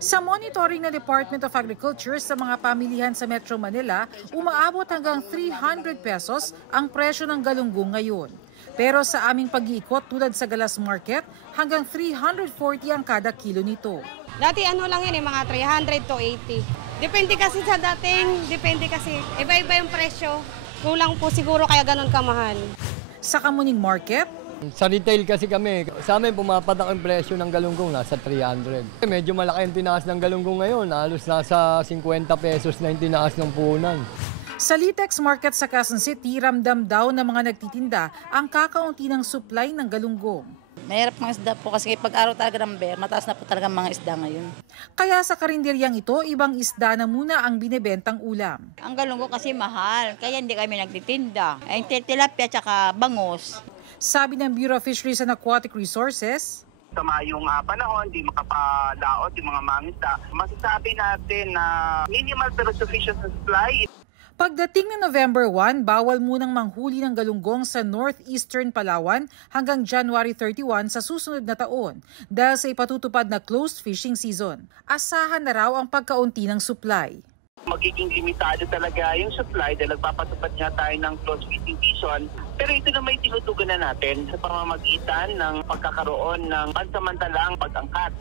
Sa monitoring ng Department of Agriculture sa mga pamilihan sa Metro Manila, umaabot hanggang 300 pesos ang presyo ng galunggong ngayon. Pero sa aming pag-iikot tulad sa Galas Market, hanggang 340 ang kada kilo nito. Dati lang yan mga 300 to 80. Depende kasi sa dating, iba-iba yung presyo. Kulang po siguro kaya ganun kamahal. Sa Kamuning Market, sa retail kasi kami, sa amin pumapatak ang presyo ng galunggong nasa 300. Medyo malaki ang tinaas ng galunggong ngayon, halos nasa 50 pesos na yung tinaas ng puhunan. Sa Litex Market sa Quezon City, ramdam daw ng mga nagtitinda ang kakaunti ng supply ng galunggong. Mahirap mga isda po kasi pag araw talaga ng bear, mataas na po talaga mga isda ngayon. Kaya sa karinderyang ito, ibang isda na muna ang binebentang ulam. Ang galunggong kasi mahal, kaya hindi kami nagtitinda. Ay tilapia at saka bangus. Sabi ng Bureau of Fisheries and Aquatic Resources, sa mayong panahon, di makapalaot yung mga mangisda, masasabi natin na minimal pero sufficient supply. Pagdating ng November 1, bawal munang manghuli ng galunggong sa northeastern Palawan hanggang January 31 sa susunod na taon dahil sa ipatutupad na closed fishing season. Asahan na raw ang pagkaunti ng supply. Magiging limitado talaga yung supply dahil nagpapatupad nga tayo ng closed fishing season. Pero ito na may tinutugan na natin sa pamamagitan ng pagkakaroon ng pansamantalang pag-angkat.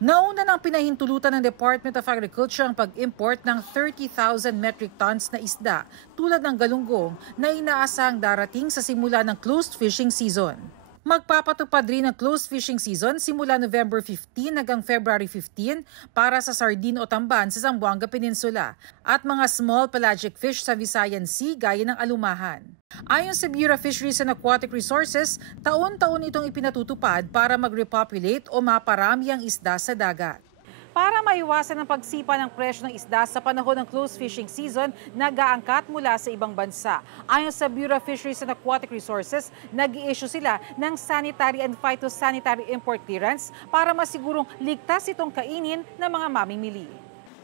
Nauna nang pinahintulutan ng Department of Agriculture ang pag-import ng 30,000 metric tons na isda tulad ng galunggong na inaasahang darating sa simula ng closed fishing season. Magpapatupad rin ang closed fishing season simula November 15 hanggang February 15 para sa sardine o tamban sa Zamboanga Peninsula at mga small pelagic fish sa Visayan Sea gaya ng alumahan. Ayon sa Bureau of Fisheries and Aquatic Resources, taon-taon itong ipinatutupad para mag-repopulate o maparami ang isda sa dagat. Para maiwasan ang pagsipa ng presyo ng isda sa panahon ng closed fishing season, nag-aangkat mula sa ibang bansa. Ayon sa Bureau of Fisheries and Aquatic Resources, nag-i-issue sila ng sanitary and phytosanitary import clearance para masigurong ligtas itong kainin ng mga mamimili.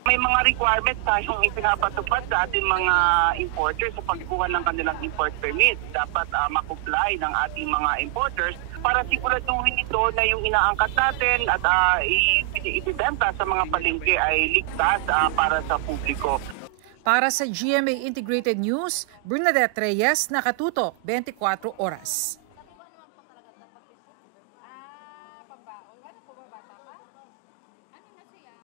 May mga requirements tayong ipinapatupad sa ating mga importers sa pagkuha ng kanilang import permit. Dapat ma-comply ng ating mga importers para siguraduhin ito na yung inaangkat natin at ibibenta sa mga palengke ay ligtas para sa publiko. Para sa GMA Integrated News, Bernadette Reyes, Nakatutok, 24 Oras.